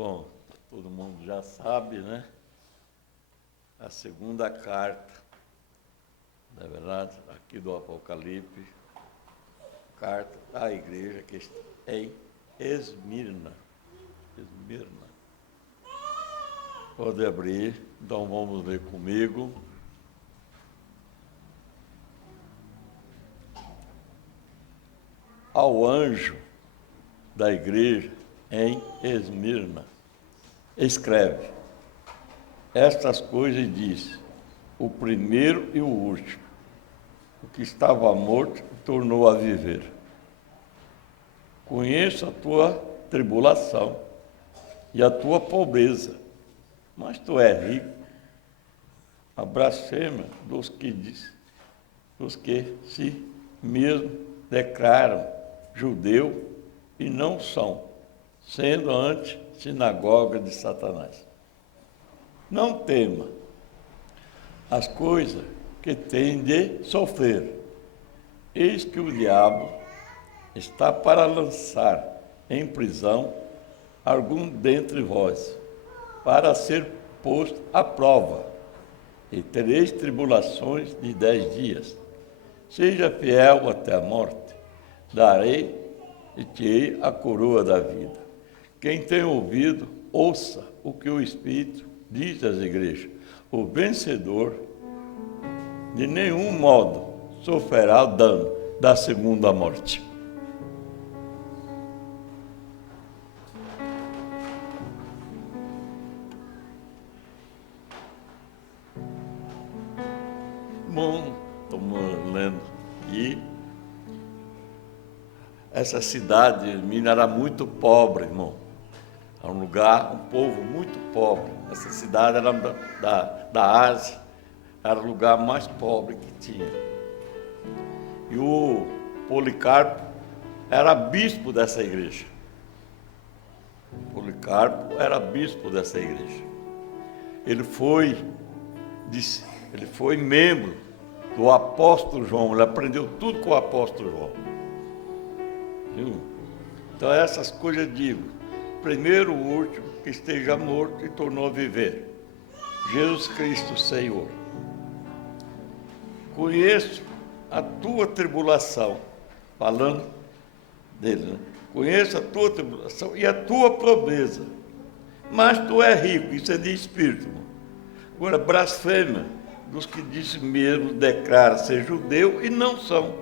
Bom, todo mundo já sabe, né? A segunda carta, na verdade, aqui do Apocalipse, carta à igreja que está em Esmirna. Esmirna. Pode abrir, então vamos ler comigo. Ao anjo da igreja em Esmirna, escreve estas coisas e diz: o primeiro e o último, o que estava morto tornou a viver. Conheço a tua tribulação e a tua pobreza, mas tu és rico. A blasfêmia dos que se mesmo declaram judeu e não são, sendo antes sinagoga de Satanás. Não tema as coisas que tem de sofrer. Eis que o diabo está para lançar em prisão algum dentre vós, para ser posto à prova, e tereis tribulações de 10 dias. Seja fiel até a morte, darei e te a coroa da vida. Quem tem ouvido, ouça o que o Espírito diz às igrejas. O vencedor, de nenhum modo, sofrerá o dano da segunda morte. Bom, estamos lendo aqui. Essa cidade, Minas, era muito pobre, irmão. Era um lugar, um povo muito pobre. Essa cidade era da Ásia, era o lugar mais pobre que tinha. E o Policarpo era bispo dessa igreja. Policarpo era bispo dessa igreja. Ele foi membro do apóstolo João, ele aprendeu tudo com o apóstolo João. Viu? Então essas coisas eu digo, primeiro o último que esteja morto e tornou a viver, Jesus Cristo Senhor. Conheço a tua tribulação, falando dele, né? Conheço a tua tribulação e a tua pobreza, mas tu és rico, isso é de espírito. Agora, blasfêmia dos que de si mesmo declaram ser judeu e não são,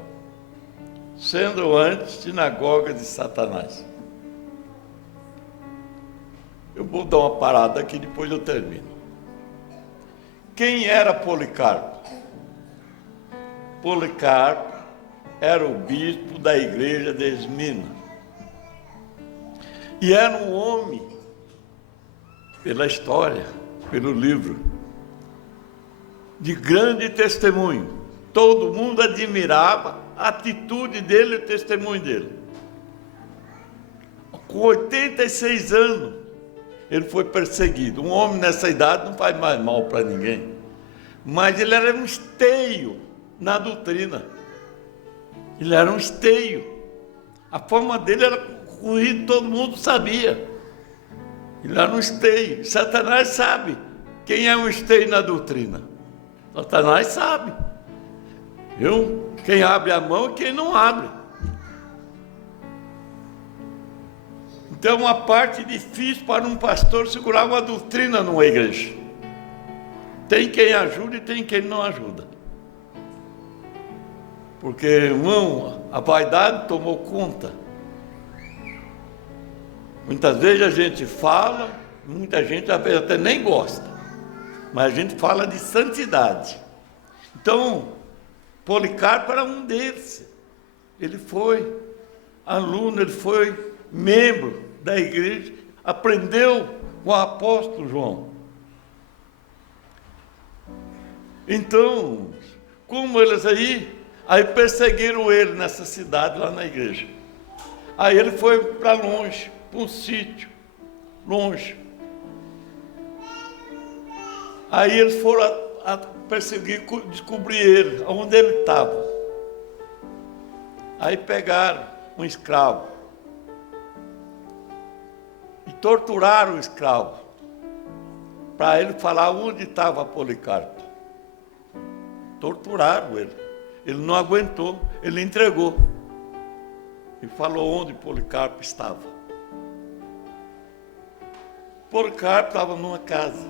sendo antes sinagoga de Satanás. Eu vou dar uma parada aqui, depois eu termino. Quem era Policarpo? Policarpo era o bispo da igreja de Esmirna. E era um homem, pela história, pelo livro, de grande testemunho. Todo mundo admirava a atitude dele e o testemunho dele. Com 86 anos, ele foi perseguido. Um homem nessa idade não faz mais mal para ninguém. Mas ele era um esteio na doutrina. Ele era um esteio. A forma dele era ruim, todo mundo sabia. Ele era um esteio. Satanás sabe quem é um esteio na doutrina. Satanás sabe. Viu? Quem abre a mão e quem não abre. Então, uma parte difícil para um pastor segurar uma doutrina numa igreja. Tem quem ajuda e tem quem não ajuda. Porque, irmão, a vaidade tomou conta. Muitas vezes a gente fala, muita gente às vezes até nem gosta, mas a gente fala de santidade. Então, Policarpo era um deles. Ele foi aluno, ele foi membro da igreja, aprendeu com o apóstolo João. Então, como eles aí perseguiram ele nessa cidade, lá na igreja. Aí ele foi para longe, para um sítio, longe. Aí eles foram a perseguir, descobrir ele, onde ele estava. Aí pegaram um escravo e torturaram o escravo, para ele falar onde estava Policarpo. Torturaram ele. Ele não aguentou, ele entregou. E falou onde Policarpo estava. Policarpo estava numa casa,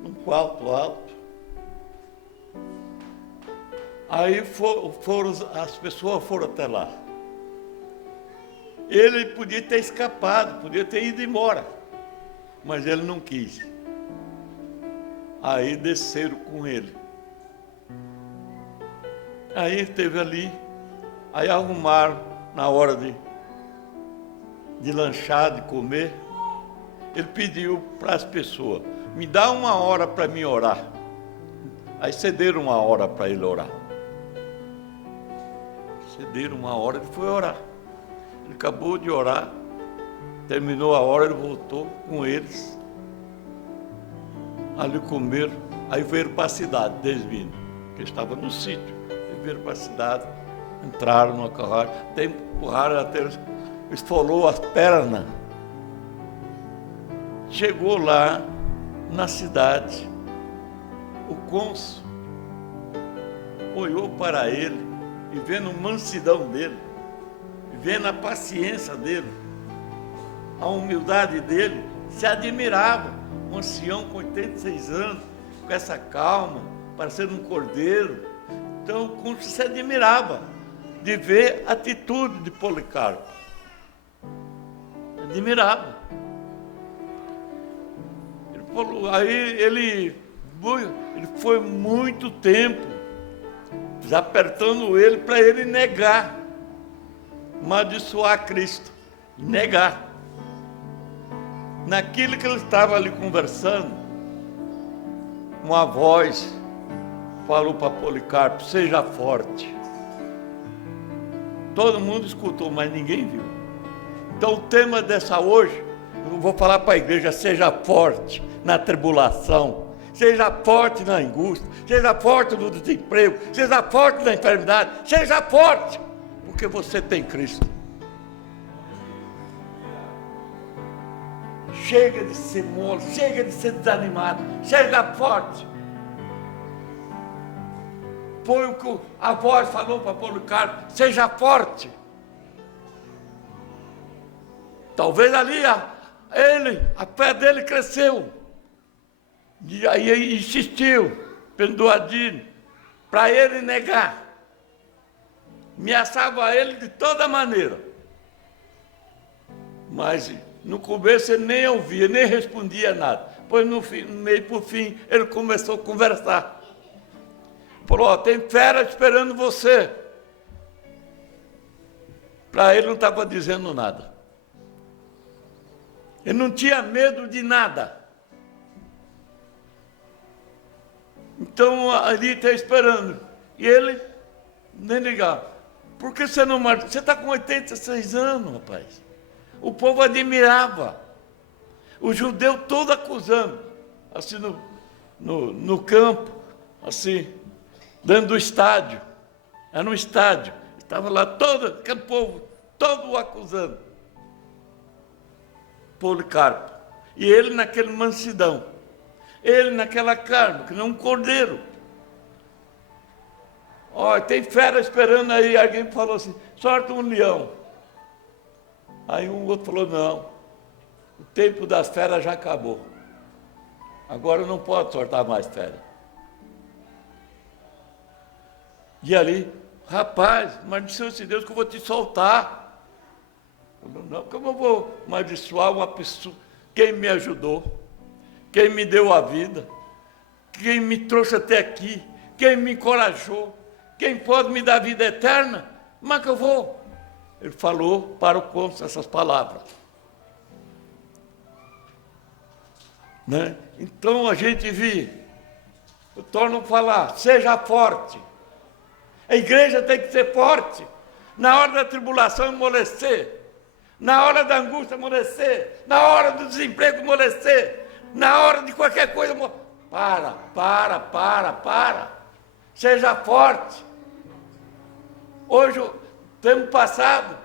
num quarto alto. Aí as pessoas foram até lá. Ele podia ter escapado, podia ter ido embora, mas ele não quis. Aí desceram com ele. Aí ele esteve ali, aí arrumaram na hora de lanchar, de comer. Ele pediu para as pessoas, me dá 1 hora para mim orar. Aí cederam 1 hora para ele orar. Cederam 1 hora, ele foi orar. Ele acabou de orar, terminou a hora, ele voltou com eles. Ali comeram, aí veio para a cidade, desvindo, porque estava no sítio. Eles vieram para a cidade, entraram numa carruagem, até empurraram, até esfolou as pernas. Chegou lá na cidade, o cônsul olhou para ele e vendo a mansidão dele, vendo a paciência dele, a humildade dele, se admirava. Um ancião com 86 anos, com essa calma, parecendo um cordeiro. Então, o cônsul se admirava de ver a atitude de Policarpo. Admirava. Ele foi muito tempo apertando ele para ele negar, amaldiçoar Cristo, negar. Naquilo que ele estava ali conversando, uma voz falou para Policarpo, seja forte. Todo mundo escutou, mas ninguém viu. Então o tema dessa hoje, eu vou falar para a igreja, seja forte na tribulação, seja forte na angústia, seja forte no desemprego, seja forte na enfermidade, seja forte, porque você tem Cristo. Chega de ser mole, chega de ser desanimado, chega forte. Foi o que a voz falou para Policarpo, seja forte. Talvez ali a fé dele cresceu. E aí insistiu, penduadinho, para ele negar. Ameaçava ele de toda maneira. Mas no começo ele nem ouvia, nem respondia nada. Pois no meio por fim ele começou a conversar. Falou, tem fera esperando você. Para ele não estava dizendo nada. Ele não tinha medo de nada. Então ali está esperando. E ele nem ligava. Por que você não marcha? Você está com 86 anos, rapaz. O povo admirava. O judeu todo acusando. Assim no campo, assim, dentro do estádio. Era um estádio. Estava lá todo aquele povo, todo o acusando. Policarpo. E ele naquele mansidão. Ele naquela carne, que não um cordeiro. Olha, tem fera esperando aí. Alguém falou assim, sorte um leão. Aí um outro falou, não, o tempo das feras já acabou. Agora não pode soltar mais fera. E ali, rapaz, maldição-se Deus que eu vou te soltar. Não, como eu vou amaldiçoar uma pessoa, quem me ajudou, quem me deu a vida, quem me trouxe até aqui, quem me encorajou, quem pode me dar vida eterna, como é que eu vou? Ele falou para o cônsul essas palavras. Né? Então a gente vê, eu torno a falar, seja forte. A igreja tem que ser forte. Na hora da tribulação, amolecer. Na hora da angústia, amolecer. Na hora do desemprego, amolecer. Na hora de qualquer coisa, para. Seja forte. Hoje, tempo passado,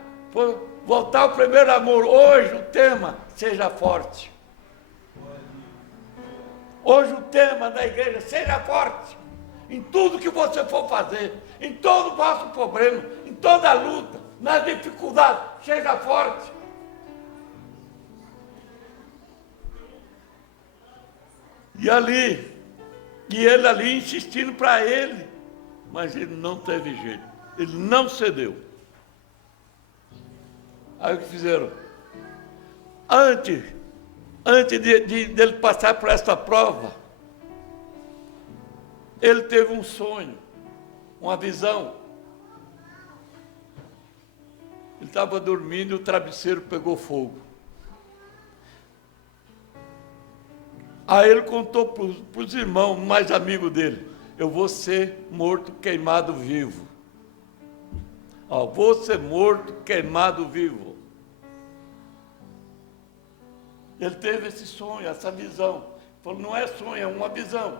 Voltar ao primeiro amor. Hoje o tema, seja forte. Hoje o tema da igreja, seja forte. Em tudo que você for fazer, em todo o vosso problema, em toda luta, nas dificuldades, seja forte. E ele ali insistindo para ele, mas ele não teve jeito, ele não cedeu. Aí o que fizeram? Antes dele passar por essa prova, ele teve um sonho, uma visão. Ele estava dormindo e o travesseiro pegou fogo. Aí ele contou para os irmãos mais amigos dele: eu vou ser morto, queimado vivo. Vou ser morto, queimado vivo. Ele teve esse sonho, essa visão. Falou, não é sonho, é uma visão.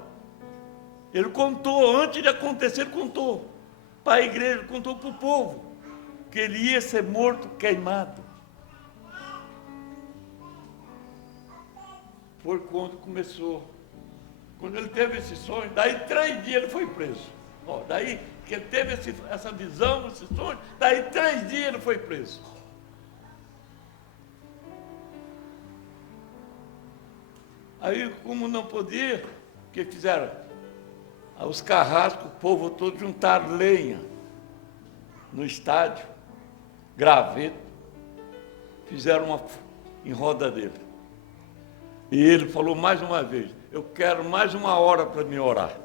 Ele contou, antes de acontecer, ele contou para a igreja, contou para o povo, que ele ia ser morto, queimado. Foi quando começou. Quando ele teve esse sonho, daí 3 dias ele foi preso. Daí que ele teve essa visão, esse sonho, daí 3 dias ele foi preso. Aí, como não podia, o que fizeram? Os carrascos, o povo todo juntaram lenha no estádio, graveto, fizeram em roda dele. E ele falou mais uma vez, eu quero mais 1 hora para me orar.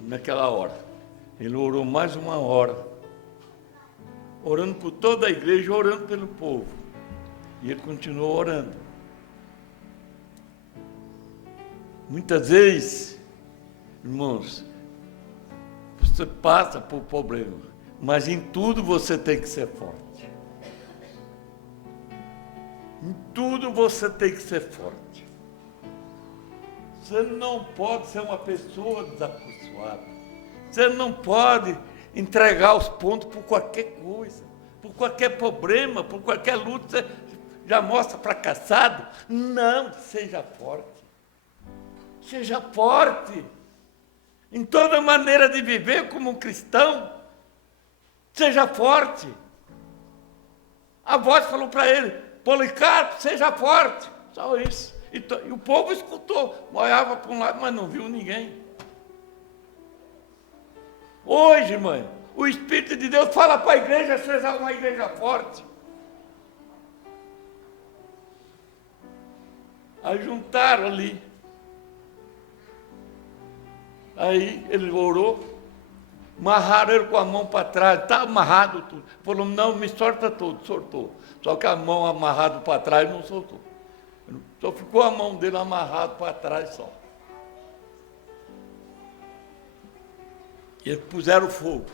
Naquela hora, ele orou mais 1 hora, orando por toda a igreja, orando pelo povo. E ele continuou orando. Muitas vezes, irmãos, você passa por problemas, mas em tudo você tem que ser forte. Em tudo você tem que ser forte. Você não pode ser uma pessoa desacostumada. Você não pode entregar os pontos por qualquer coisa, por qualquer problema, por qualquer luta. Você já mostra fracassado. Não, seja forte. Seja forte. Em toda maneira de viver como um cristão, seja forte. A voz falou para ele, Policarpo, seja forte. Só isso. E o povo escutou, olhava para um lado, mas não viu ninguém. Hoje, mãe, o Espírito de Deus fala para a igreja, seja uma igreja forte. Aí juntaram ali. Aí ele orou, amarraram ele com a mão para trás, está amarrado tudo. Falou, não, me solta tudo, soltou. Só que a mão amarrada para trás não soltou. Só ficou a mão dele amarrada para trás só. E eles puseram fogo.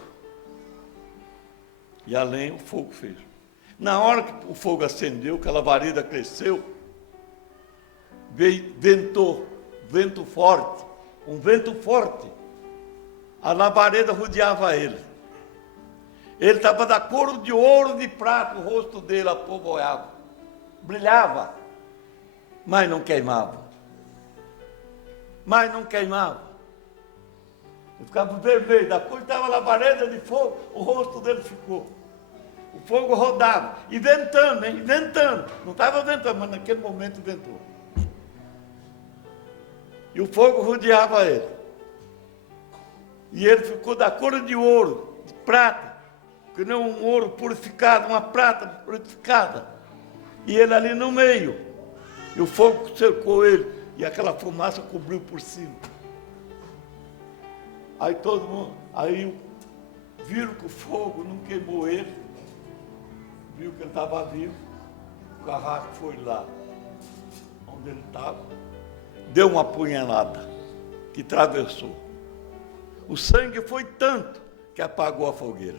E além o fogo fez. Na hora que o fogo acendeu, que a labareda cresceu, ventou, vento forte. Um vento forte, a labareda rodeava ele. Ele estava da cor de ouro de prata, o rosto dele apovoava, brilhava, mas não queimava. Mas não queimava. Ele ficava vermelho, da cor estava a labareda de fogo, o rosto dele ficou. O fogo rodava, e ventando, hein? Ventando. Não estava ventando, mas naquele momento ventou. E o fogo rodeava ele. E ele ficou da cor de ouro, de prata, que não um ouro purificado, uma prata purificada. E ele ali no meio. E o fogo cercou ele, e aquela fumaça cobriu por cima. Aí todo mundo, aí viram que o fogo não queimou ele, viu que ele estava vivo, o carrasco foi lá, onde ele estava, deu uma apunhalada, que atravessou. O sangue foi tanto que apagou a fogueira.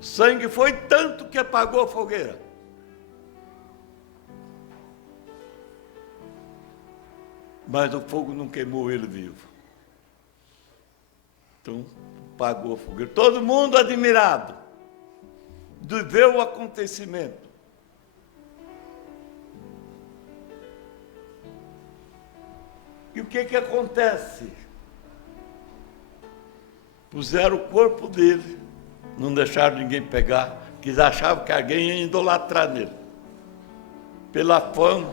O sangue foi tanto que apagou a fogueira. Mas o fogo não queimou ele vivo. Então, apagou a fogueira. Todo mundo admirado de ver o acontecimento. E o que acontece? Puseram o corpo dele, não deixaram ninguém pegar, que eles achavam que alguém ia idolatrar nele. Pela fama,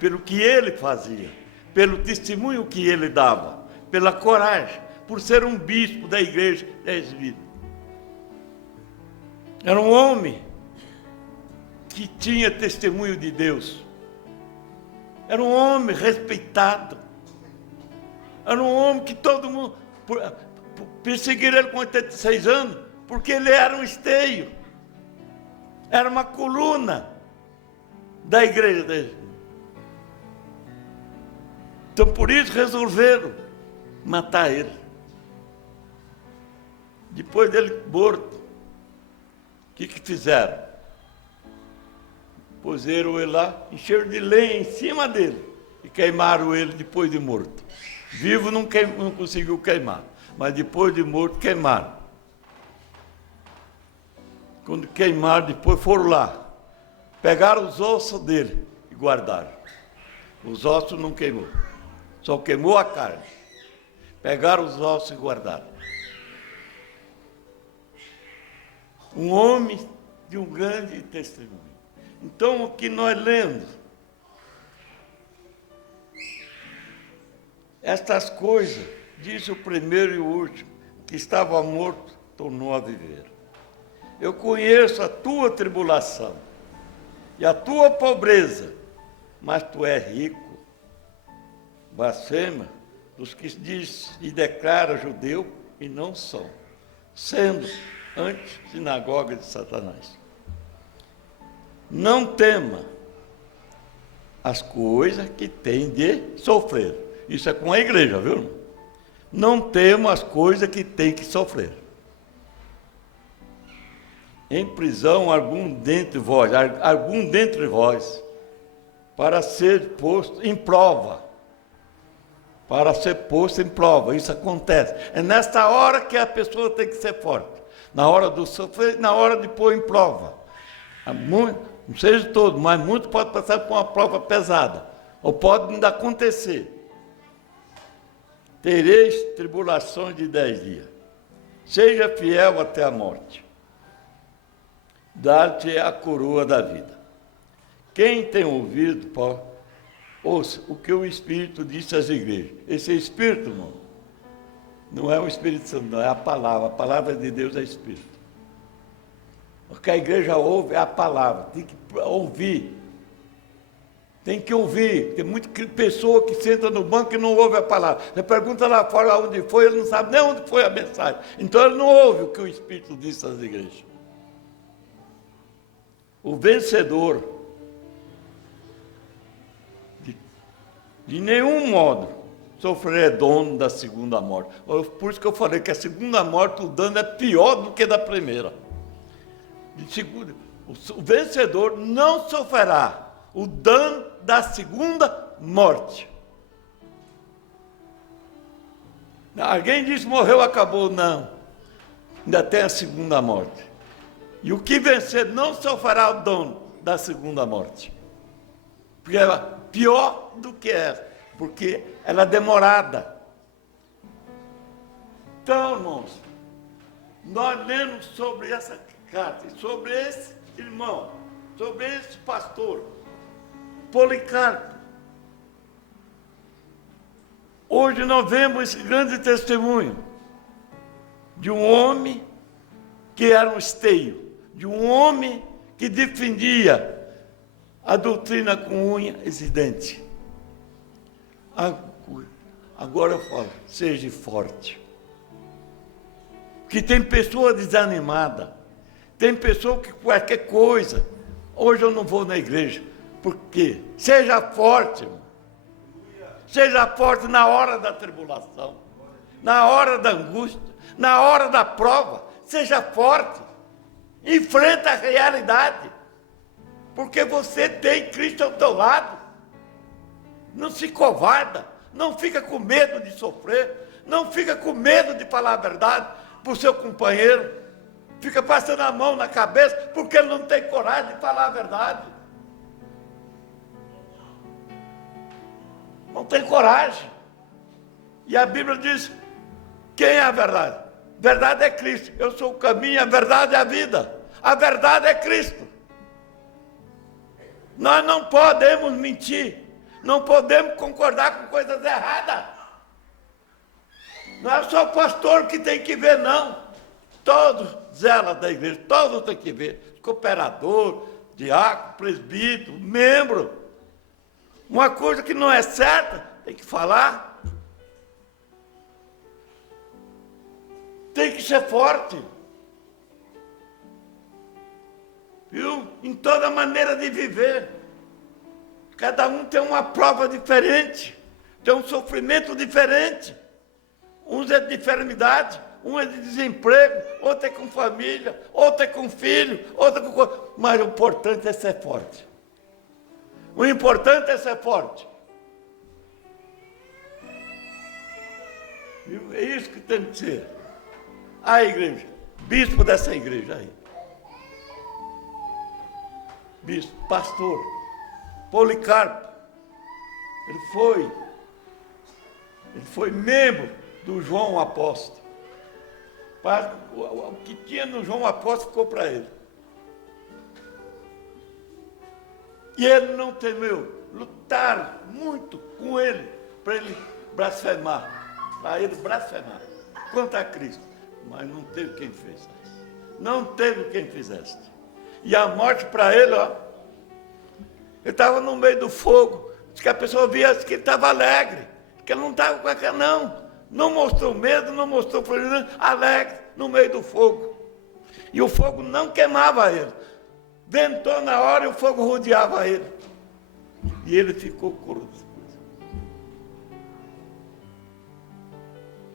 pelo que ele fazia, pelo testemunho que ele dava, pela coragem, por ser um bispo da igreja de 10 vidas. Era um homem que tinha testemunho de Deus. Era um homem respeitado. Era um homem que todo mundo perseguiu ele com 86 anos, porque ele era um esteio. Era uma coluna da igreja dele. Então, por isso, resolveram matar ele. Depois dele morto, o que fizeram? Puseram ele lá, encheram de lenha em cima dele e queimaram ele depois de morto. Vivo não conseguiu queimar, mas depois de morto queimaram. Quando queimaram, depois foram lá, pegaram os ossos dele e guardaram. Os ossos não queimou, só queimou a carne. Pegaram os ossos e guardaram. Um homem de um grande testemunho. Então, o que nós lemos, estas coisas, disse o primeiro e o último, que estava morto, tornou a viver. Eu conheço a tua tribulação e a tua pobreza, mas tu és rico. Blasfema dos que diz e declara judeu e não são, sendo antes sinagoga de Satanás. Não tema as coisas que tem de sofrer. Isso é com a igreja, viu? Não tema as coisas que tem que sofrer. Em prisão algum dentre vós, para ser posto em prova. Para ser posto em prova. Isso acontece. É nesta hora que a pessoa tem que ser forte. Na hora do sofrer, na hora de pôr em prova. Não seja todo, mas muito pode passar por uma prova pesada. Ou pode ainda acontecer. Tereis tribulações de 10 dias. Seja fiel até a morte. Dar-te a coroa da vida. Quem tem ouvido, ouça o que o Espírito disse às igrejas. Esse é Espírito, irmão. Não é o Espírito Santo, não, é a palavra de Deus é Espírito. O que a igreja ouve é a palavra, tem que ouvir. Tem que ouvir. Tem muita pessoa que senta no banco e não ouve a palavra. Você pergunta lá fora onde foi, ele não sabe nem onde foi a mensagem. Então ele não ouve o que o Espírito disse às igrejas. O vencedor, de nenhum modo, sofrer dono da segunda morte. Por isso que eu falei que a segunda morte, o dano é pior do que da primeira. O vencedor não sofrerá o dano da segunda morte. Alguém diz morreu, acabou. Não. Ainda tem a segunda morte. E o que vencer não sofrerá o dano da segunda morte. Porque é pior do que essa. Porque ela é demorada. Então, irmãos, nós lemos sobre essa carta, sobre esse irmão, sobre esse pastor, Policarpo. Hoje nós vemos esse grande testemunho de um homem que era um esteio, de um homem que defendia a doutrina com unha e dente. Agora eu falo, seja forte. Que tem pessoa desanimada, tem pessoa que qualquer coisa, hoje eu não vou na igreja, porque seja forte, irmão. Seja forte na hora da tribulação, na hora da angústia, na hora da prova, seja forte, enfrenta a realidade, porque você tem Cristo ao teu lado. Não se covarda, não fica com medo de sofrer, Não fica com medo de falar a verdade para o seu companheiro. Fica passando a mão na cabeça porque ele não tem coragem de falar a verdade. Não tem coragem. E a Bíblia diz, quem é a verdade? Verdade é Cristo. Eu sou o caminho, a verdade é a vida. A verdade é Cristo. Nós não podemos mentir. Não podemos concordar com coisas erradas. Não é só o pastor que tem que ver, não. Todos zelas da igreja, todos têm que ver. Cooperador, diácono, presbítero, membro. Uma coisa que não é certa, tem que falar. Tem que ser forte. Viu? Em toda maneira de viver. Cada um tem uma prova diferente. Tem um sofrimento diferente. Uns é de enfermidade, um é de desemprego, outro é com família, outro é com filho, outro é com... Mas o importante é ser forte. O importante é ser forte. Viu? É isso que tem que ser. A igreja, bispo dessa igreja aí. Bispo, pastor, Policarpo. Ele foi membro do João Apóstolo. O que tinha no João Apóstolo ficou para ele. E ele não temeu. Lutaram muito com ele, para ele blasfemar. Para ele blasfemar contra Cristo. Mas não teve quem fizesse. Não teve quem fizesse. E a morte para ele, ó. Ele estava no meio do fogo. Diz que a pessoa via que ele estava alegre. Que ele não estava com aquela, não. Não mostrou medo, não mostrou problema, alegre, no meio do fogo. E o fogo não queimava ele. Ventou na hora e o fogo rodeava ele. E ele ficou curado.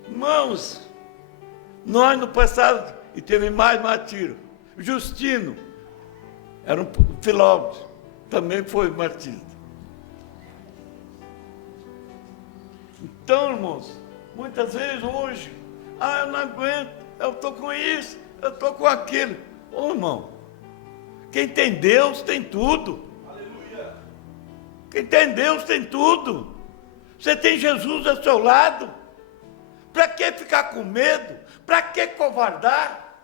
Irmãos, nós no passado, e teve mais martírio. Justino, era um filósofo, também foi martírio. Então, irmãos, muitas vezes hoje, eu não aguento, eu estou com isso, eu estou com aquilo. Ô irmão, quem tem Deus tem tudo. Aleluia. Quem tem Deus tem tudo. Você tem Jesus ao seu lado. Para que ficar com medo? Para que covardar?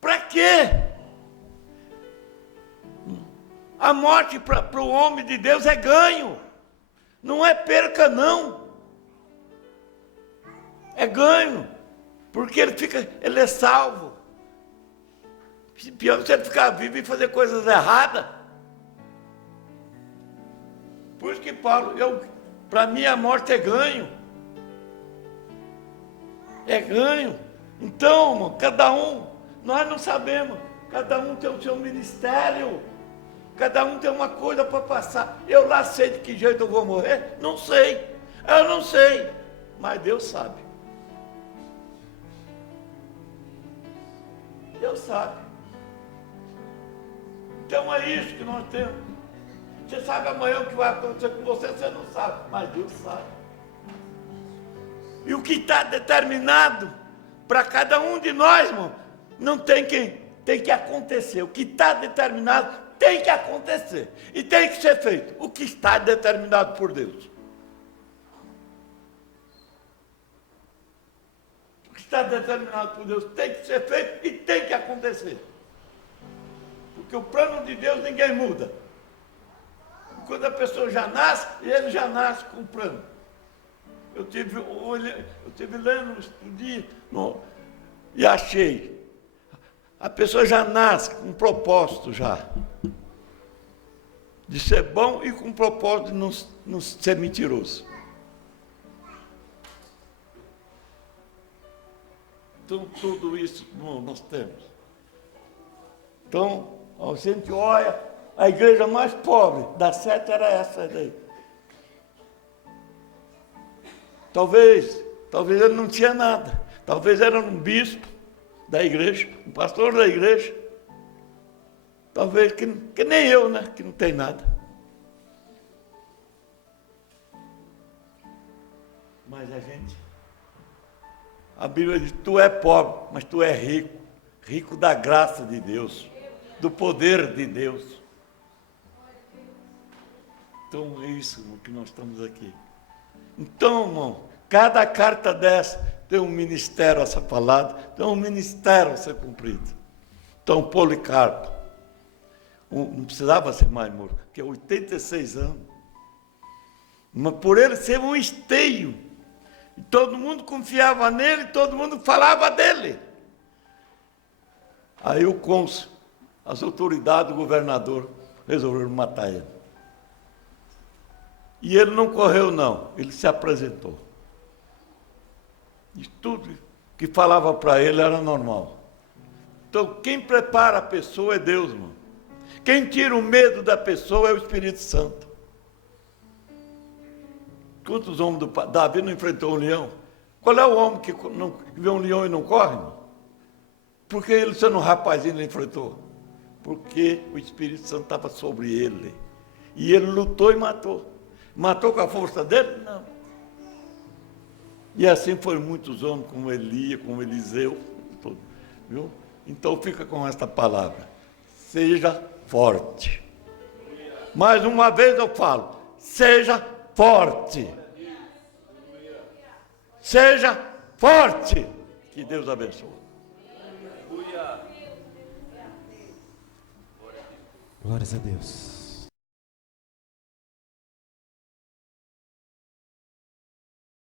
Para quê? A morte para o homem de Deus é ganho. Não é perca, não. É ganho. Porque ele é salvo. Pior se ele ficar vivo e fazer coisas erradas. Por isso que Paulo, para mim a morte é ganho. É ganho. Então, irmão, cada um, nós não sabemos, cada um tem o seu ministério, cada um tem uma coisa para passar. Eu lá sei de que jeito eu vou morrer? Não sei, eu não sei, mas Deus sabe. Deus sabe. Então é isso que nós temos. Você sabe amanhã o que vai acontecer com você, você não sabe, mas Deus sabe. E o que está determinado para cada um de nós, irmão, não tem que acontecer. O que está determinado tem que acontecer. E tem que ser feito. O que está determinado por Deus. O que está determinado por Deus tem que ser feito e tem que acontecer. Porque o plano de Deus ninguém muda. Quando a pessoa já nasce, ele já nasce com o plano. Eu tive lendo, estudei, e achei. A pessoa já nasce com um propósito já. De ser bom e com um propósito de não ser mentiroso. Então, tudo isso nós temos. Então, a gente olha, a igreja mais pobre das 7 era essa daí. Talvez ele não tinha nada. Talvez era um bispo da igreja, um pastor da igreja. Talvez que nem eu, né? Que não tem nada. Mas a gente A Bíblia diz, tu é pobre, mas tu é rico. Rico da graça de Deus, do poder de Deus. Então é isso que nós estamos aqui. Então, irmão, cada carta dessa tem um ministério a ser falado, tem um ministério a ser cumprido. Então, Policarpo, não precisava ser mais moço, que é 86 anos. Mas por ele ser um esteio, e todo mundo confiava nele, todo mundo falava dele. Aí o cônsul, as autoridades, o governador, resolveram matar ele. E ele não correu, não, ele se apresentou. E tudo que falava para ele era normal. Então, quem prepara a pessoa é Deus, irmão. Quem tira o medo da pessoa é o Espírito Santo. Quantos homens do Davi não enfrentou um leão? Qual é o homem que vê um leão e não corre, irmão? Por que ele, sendo um rapazinho, ele enfrentou? Porque o Espírito Santo estava sobre ele. E ele lutou e matou. Matou com a força dele? Não. E assim foram muitos homens, como Elias, como Eliseu. Tudo, viu? Então fica com esta palavra. Seja forte. Mais uma vez eu falo. Seja forte. Seja forte. Que Deus abençoe. Glórias a Deus.